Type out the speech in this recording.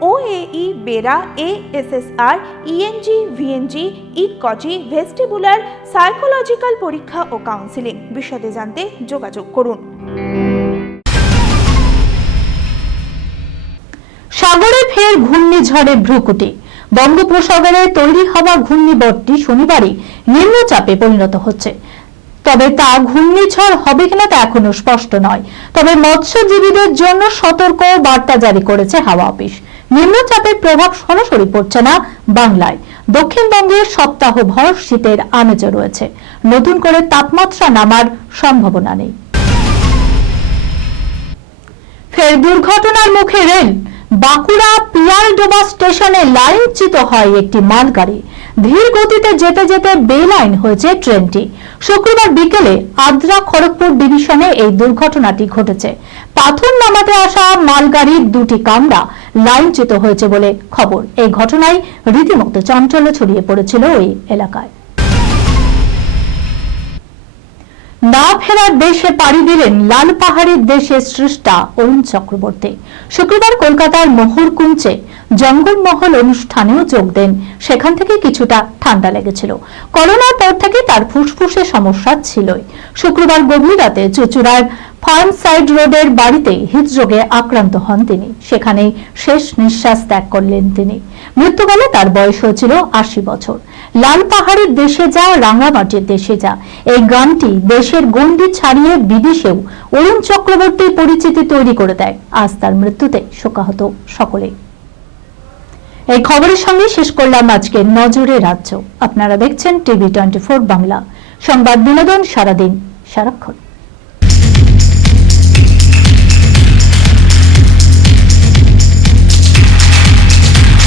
OAE BERA ASSR ENG VNG ইটকজি vestibular psychological পরীক্ষা ও কাউন্সিলিং বিশদে জানতে যোগাযোগ করুন। সাগরে ফের ঘূর্ণিঝড়ে ভ্রুকুটি। বঙ্গোপসাগরে তৈরি হওয়া ঘূর্ণিবটটি শনিবারই নিম্নচাপে পরিণত হচ্ছে। তবে তা ঘূর্ণিঝড় হবে কিনা তা এখনও স্পষ্ট নয়। তবে মৎস্যজীবীদের জন্য সতর্ক বার্তা জারি করেছে হাওয়া অফিস। নিম্নচাপের প্রভাব সরাসরি পড়ছে না বাংলায়। দক্ষিণবঙ্গে সপ্তাহভর শীতের আমেজও রয়েছে। নতুন করে তাপমাত্রা নামার সম্ভাবনা নেই। ফের দুর্ঘটনার মুখে রেল। বাঁকুড়া পিয়ারডোবা স্টেশনে লাইনচ্যুত হয় একটি মালগাড়ি ধীর গতিতে যেতে যেতে বেলাইন হয়েছে ট্রেনটি। শুক্রবার বিকেলে আদ্রা খড়গপুর ডিভিশনে এই দুর্ঘটনাটি ঘটেছে। পাথর নামাতে আসা মালগাড়ির দুটি কামরা লাইনচ্যুত হয়েছে বলে খবর। এই ঘটনায় রীতিমতো চঞ্চল্য ছড়িয়ে পড়েছিল ওই এলাকায়। না ফেরার দেশে পাড়ি দিলেন লাল পাহাড়ের দেশে সৃষ্টা অরুণ চক্রবর্তী। শুক্রবার কলকাতার মোহরকুঞ্চে জঙ্গলমহল অনুষ্ঠানেও যোগ দেন। সেখান থেকে কিছুটা ঠান্ডা লেগেছিল। করোনার পর থেকে তার ফুসফুসে সমস্যা ছিলই। শুক্রবার গভীর রাতে চুচুড়ার ফার্ম সাইড রোডের বাড়িতে হৃদরোগে আক্রান্ত হন তিনি। সেখানেই শেষ নিঃশ্বাস ত্যাগ করলেন তিনি। মৃত্যুকালে তার বয়স হয়েছিল আশি বছর। লাল পাহাড়ের দেশে যা, রাঙামাটির দেশে যা। এই গানটি দেশের গণ্ডি ছাড়িয়ে বিদেশেও অরুণ চক্রবর্তীর পরিচিতি তৈরি করে দেয়। আজ তার মৃত্যুতে শোকাহত সকলেই। এই খবরের সঙ্গে শেষ করলাম আজকে নজরে রাজ্য। আপনারা দেখছেন টিভি টোয়েন্টি ফোর বাংলা। সংবাদ বিনোদন সারাদিন সারাক্ষণ।